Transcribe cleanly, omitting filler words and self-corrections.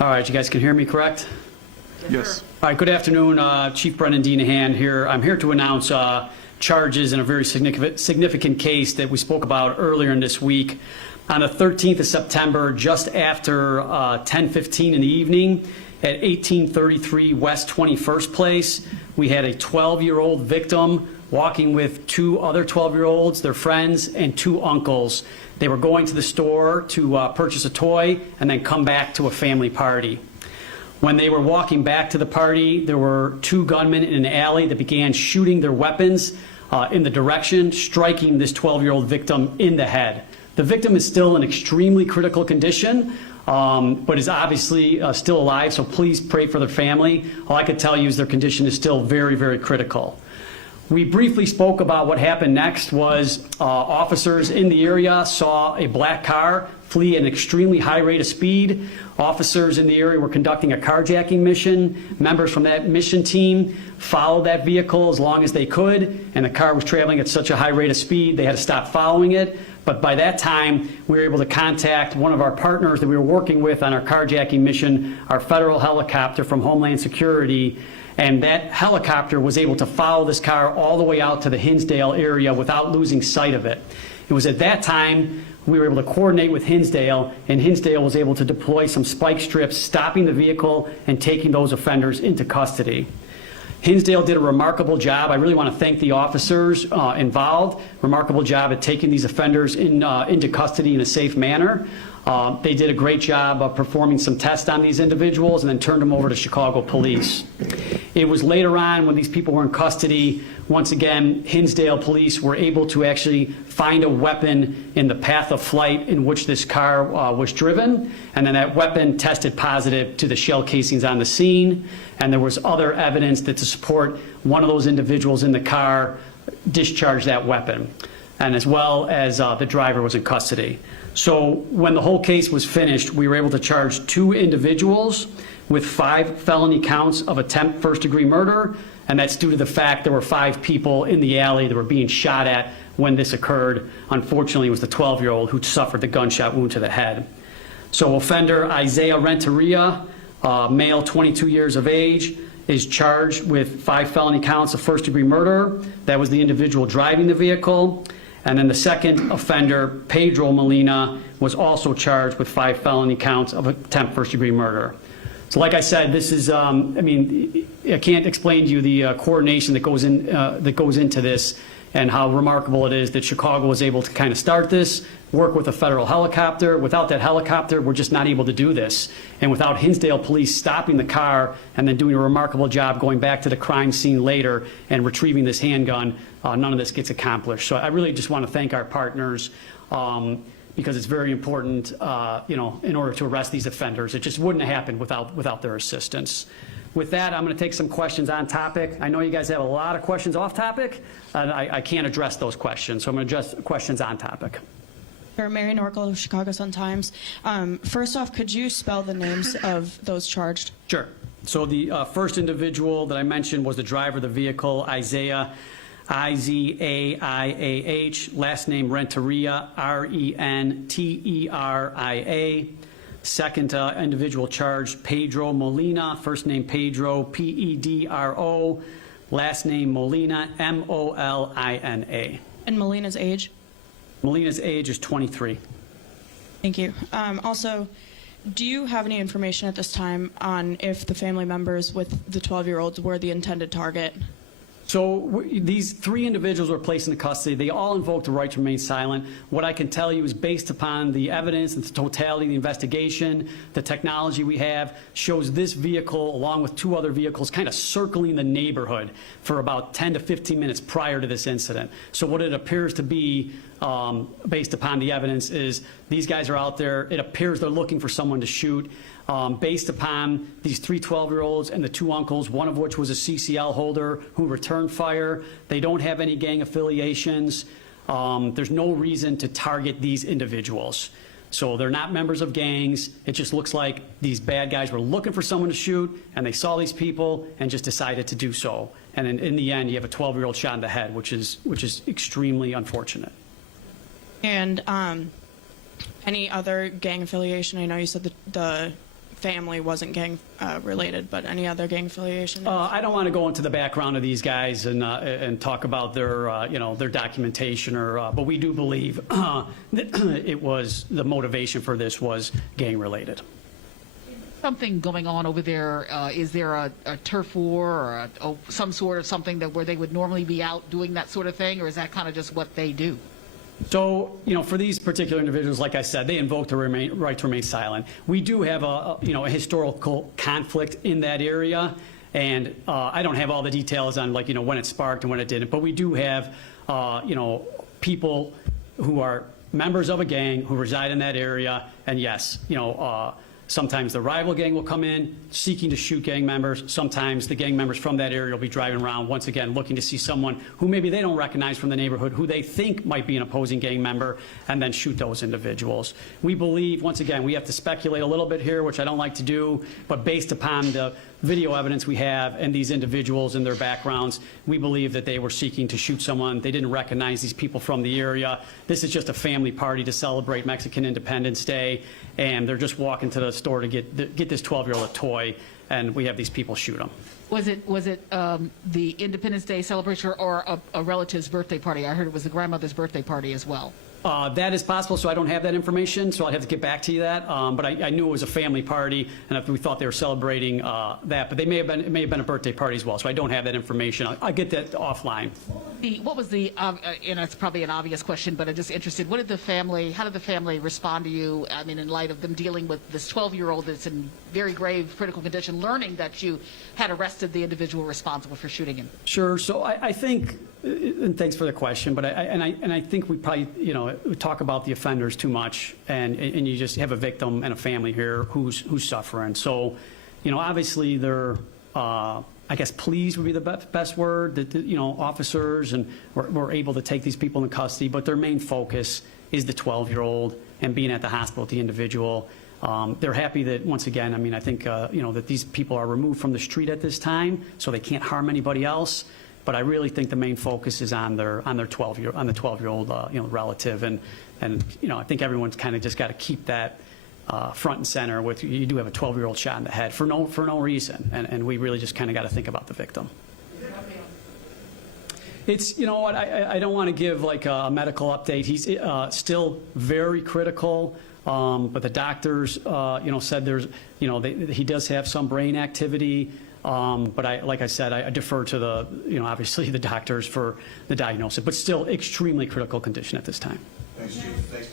All right, you guys can hear me, correct? Yes. All right, good afternoon. Chief Brendan Deanahan here. I'm here to announce charges in a very significant case that we spoke about earlier in this week. On the 13th of September, just after 10:15 in the evening, at 1833 West 21st Place, we had a 12-year-old victim walking with two other 12-year-olds, their friends, and two uncles. They were going to the store to purchase a toy and then come back to a family party. When they were walking back to the party, there were two gunmen in an alley that began shooting their weapons in the direction, striking this 12-year-old victim in the head. The victim is still in extremely critical condition, but is obviously still alive, so please pray for their family. All I could tell you is their condition is still very, very critical. We briefly spoke about what happened next was officers in the area saw a black car flee at an extremely high rate of speed. Officers in the area were conducting a carjacking mission. Members from that mission team followed that vehicle as long as they could, and the car was traveling at such a high rate of speed they had to stop following it. But by that time, we were able to contact one of our partners that we were working with on our carjacking mission, our federal helicopter from Homeland Security. And that helicopter was able to follow this car all the way out to the Hinsdale area without losing sight of it. It was at that time we were able to coordinate with Hinsdale, and Hinsdale was able to deploy some spike strips, stopping the vehicle and taking those offenders into custody. Hinsdale did a remarkable job. I really want to thank the officers involved. Remarkable job at taking these offenders into custody in a safe manner. They did a great job of performing some tests on these individuals and then turned them over to Chicago police. It was later on when these people were in custody, once again, Hinsdale police were able to actually find a weapon in the path of flight in which this car was driven, and then that weapon tested positive to the shell casings on the scene, and there was other evidence that to support one of those individuals in the car discharged that weapon, and as well as the driver was in custody. So when the whole case was finished, we were able to charge two individuals with 5 felony counts of attempt first-degree murder, and that's due to the fact there were 5 people in the alley that were being shot at when this occurred. Unfortunately, it was the 12-year-old who suffered the gunshot wound to the head. So offender Isaiah Renteria, male, 22 years of age, is charged with 5 felony counts of first-degree murder. That was the individual driving the vehicle. And then the second offender, Pedro Molina, was also charged with 5 felony counts of attempt first-degree murder. So like I said, this is, I mean, I can't explain to you the coordination that goes into this and how remarkable it is that Chicago was able to kind of start this, work with a federal helicopter. Without that helicopter, we're just not able to do this. And without Hinsdale police stopping the car and then doing a remarkable job going back to the crime scene later and retrieving this handgun, none of this gets accomplished. So I really just want to thank our partners because it's very important, you know, in order to arrest these offenders. It just wouldn't have happened without their assistance. With that, I'm going to take some questions on topic. I know you guys have a lot of questions off topic, and I can't address those questions, so I'm going to address questions on topic. Mary Norkel of Chicago Sun-Times. First off, could you spell the names of those charged? Sure. So the first individual that I mentioned was the driver of the vehicle, Isaiah, I-Z-A-I-A-H, last name Renteria, R-E-N-T-E-R-I-A. Second individual charged, Pedro Molina, first name Pedro, P-E-D-R-O, last name Molina, M-O-L-I-N-A. And Molina's age? Molina's age is 23. Thank you. Also, do you have any information at this time on if the family members with the 12-year-olds were the intended target? So these 3 individuals were placed into custody. They all invoked the right to remain silent. What I can tell you is based upon the evidence and the totality of the investigation, the technology we have shows this vehicle along with 2 other vehicles kind of circling the neighborhood for about 10 to 15 minutes prior to this incident. So what it appears to be based upon the evidence is these guys are out there. It appears they're looking for someone to shoot. Based upon these 3 12-year-olds and the 2 uncles, one of which was a CCL holder who returned fire. They don't have any gang affiliations. There's no reason to target these individuals. So they're not members of gangs. It just looks like these bad guys were looking for someone to shoot, and they saw these people and just decided to do so. And in the end, you have a 12-year-old shot in the head, which is extremely unfortunate. And any other gang affiliation? I know you said the family wasn't gang related, but any other gang affiliation? I don't want to go into the background of these guys and talk about their their documentation but we do believe that it was the motivation for this was gang related. Something going on over there? Is there a turf war or some sort of something where they would normally be out doing that sort of thing, or is that kind of just what they do? So, for these particular individuals, like I said, they invoked the right to remain silent. We do have a historical conflict in that area, and I don't have all the details on when it sparked and when it didn't, but we do have people who are members of a gang who reside in that area, and yes, sometimes the rival gang will come in seeking to shoot gang members. Sometimes the gang members from that area will be driving around, once again, looking to see someone who maybe they don't recognize from the neighborhood, who they think might be an opposing gang member, and then shoot those individuals. We believe, once again, we have to speculate a little bit here, which I don't like to do, but based upon the video evidence we have and these individuals and their backgrounds, we believe that they were seeking to shoot someone. They didn't recognize these people from the area. This is just a family party to celebrate Mexican Independence Day, and they're just walking to the store to get this 12-year-old a toy, and we have these people shoot them. Was it the Independence Day celebration or a relative's birthday party? I heard it was the grandmother's birthday party as well. That is possible, so I don't have that information, so I'll have to get back to you that. But I knew it was a family party, and we thought they were celebrating that. But it may have been a birthday party as well, so I don't have that information. I'll get that offline. What was the? It's probably an obvious question, but I'm just interested. How did the family respond to you? I mean, in light of them dealing with this 12-year-old that's in very grave critical condition, learning that you had arrested the individual responsible for shooting him. Sure. So I think, and thanks for the question, but I think we probably we talk about the offenders too much, and you just have a victim and a family here who's suffering. So, obviously they're I guess pleased would be the best word, that officers and we're able to take these people into custody, but their main focus is the 12-year-old and being at the hospital with the individual. They're happy that, once again, I mean, I think that these people are removed from the street at this time, so they can't harm anybody else. But I really think the main focus is on the 12-year-old relative, and I think everyone's kind of just got to keep that front and center. With you do have a 12-year-old shot in the head for no reason, and we really just kind of got to think about the victim. It's what I don't want to give like a medical update. He's still very critical. But the doctors, said there's, he does have some brain activity. But like I said, I defer to the, obviously the doctors for the diagnosis, but still extremely critical condition at this time. Thanks, Chief. Thanks.